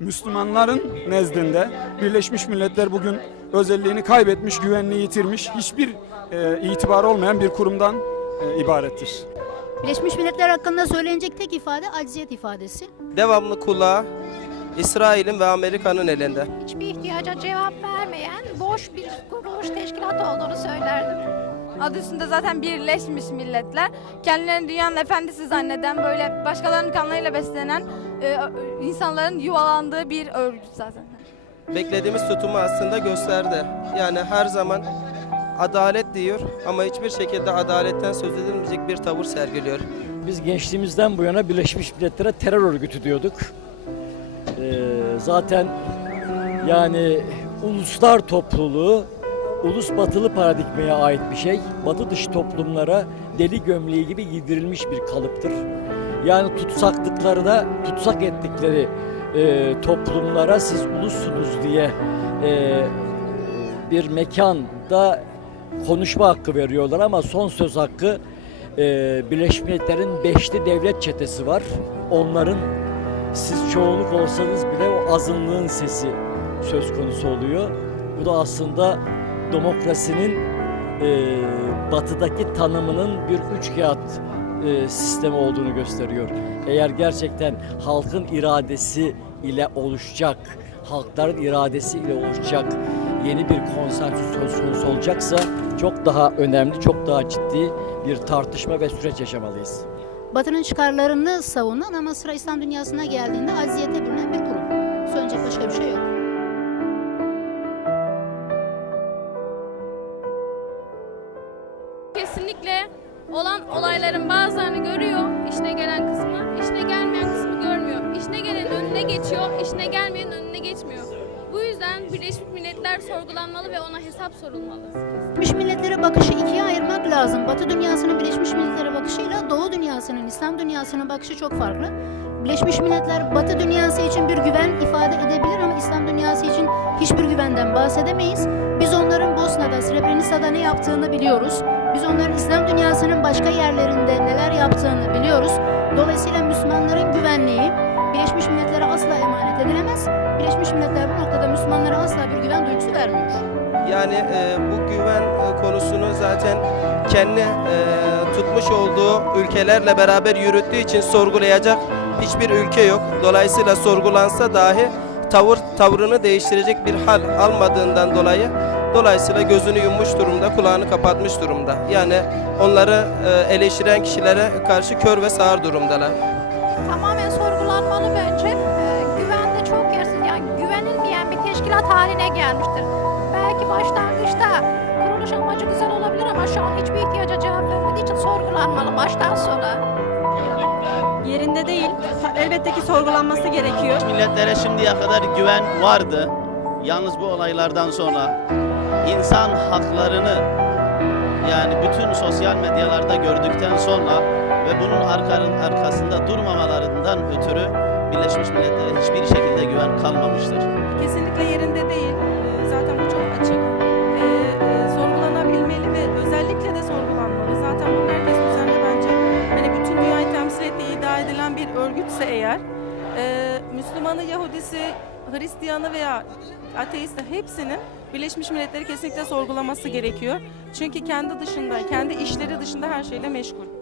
Müslümanların nezdinde Birleşmiş Milletler bugün özelliğini kaybetmiş, güvenliği yitirmiş, hiçbir e, itibarı olmayan bir kurumdan e, ibarettir. Birleşmiş Milletler hakkında söylenecek tek ifade acziyet ifadesi. devamlı kulağı İsrail'in ve Amerika'nın elinde. hiçbir ihtiyaca cevap vermeyen boş bir kuruluş teşkilat olduğunu söylerdim. Adı üstünde zaten Birleşmiş Milletler. Kendilerini dünyanın efendisi zanneden, böyle başkalarının kanlarıyla beslenen e, insanların yuvalandığı bir örgüt zaten. Beklediğimiz tutumu aslında gösterdi. Yani her zaman adalet diyor ama hiçbir şekilde adaletten söz edilmeyecek bir tavır sergiliyor. Biz gençliğimizden bu yana Birleşmiş Milletler'e terör örgütü diyorduk. Ee, zaten yani uluslar topluluğu ulus batılı paradigmaya ait bir şey. Batı dışı toplumlara deli gömleği gibi giydirilmiş bir kalıptır. Yani tutsaklıklarına, tutsak ettikleri e, toplumlara siz ulussunuz diye e, bir mekanda konuşma hakkı veriyorlar ama son söz hakkı e, Birleşmiş Milletler'in beşli devlet çetesi var. Onların siz çoğunluk olsanız bile o azınlığın sesi söz konusu oluyor. Bu da aslında demokrasinin e, batıdaki tanımının bir üç kağıt e, sistemi olduğunu gösteriyor. Eğer gerçekten halkın iradesi ile oluşacak, halkların iradesi ile oluşacak yeni bir konsensüs söz konusu olacaksa çok daha önemli, çok daha ciddi bir tartışma ve süreç yaşamalıyız. Batı'nın çıkarlarını savunan ama sıra İslam dünyasına geldiğinde acziyete bürünen bir kurum. Söyleyecek başka bir şey yok. Kesinlikle olan olayların bazılarını görüyor, işine gelen kısmı, işine gelmeyen kısmı görmüyor. İşine gelenin önüne geçiyor, işine gelmeyenin önüne geçmiyor. Bu yüzden Birleşmiş Milletler sorgulanmalı ve ona hesap sorulmalı. Birleşmiş Milletler'e bakışı ikiye ayırmak lazım. Batı dünyasının Birleşmiş Milletler'e bakışıyla Doğu dünyasının, İslam dünyasının bakışı çok farklı. Birleşmiş Milletler Batı dünyası için bir güven ifade edebilir ama İslam dünyası için hiçbir güvenden bahsedemeyiz. Biz onların Bosna'da, Srebrenica'da ne yaptığını biliyoruz. Biz onların İslam dünyasının başka yerlerinde neler yaptığını biliyoruz. Dolayısıyla Müslümanların güvenliği Birleşmiş Milletler'e asla emanet edilemez. Birleşmiş Milletler bu noktada Müslümanlara asla bir güven duygusu vermiyor. Yani e, bu güven e, konusunu zaten kendi e, tutmuş olduğu ülkelerle beraber yürüttüğü için sorgulayacak hiçbir ülke yok. Dolayısıyla sorgulansa dahi tavır tavrını değiştirecek bir hal almadığından dolayı dolayısıyla gözünü yummuş durumda, kulağını kapatmış durumda. Yani onları e, eleştiren kişilere karşı kör ve sağır durumdalar. Tamamen sorgulanmalı bence. Ee, güven de çok yersiz, yani güvenilmeyen bir teşkilat haline gelmiştir. Belki başlangıçta kuruluş amacı güzel olabilir ama şu an hiçbir ihtiyaca cevap vermediği için sorgulanmalı baştan sona. yerinde değil. Elbette ki sorgulanması gerekiyor. Milletlere şimdiye kadar güven vardı. Yalnız bu olaylardan sonra insan haklarını yani bütün sosyal medyalarda gördükten sonra ve bunun arkasında durmamalarından ötürü Birleşmiş Milletler'e hiçbir şekilde güven kalmamıştır. Kesinlikle yerinde değil. Ee, Zaten bu çok açık. Ee, e, sorgulanabilmeli ve özellikle de sorgulanmalı. Zaten bu herkesin üzerinde bence hani bütün dünyayı temsil ettiği iddia edilen bir örgütse eğer e, Müslümanı, Yahudisi, Hristiyanı veya ateisti hepsinin Birleşmiş Milletleri kesinlikle sorgulaması gerekiyor. Çünkü kendi dışında, kendi işleri dışında her şeyle meşgul.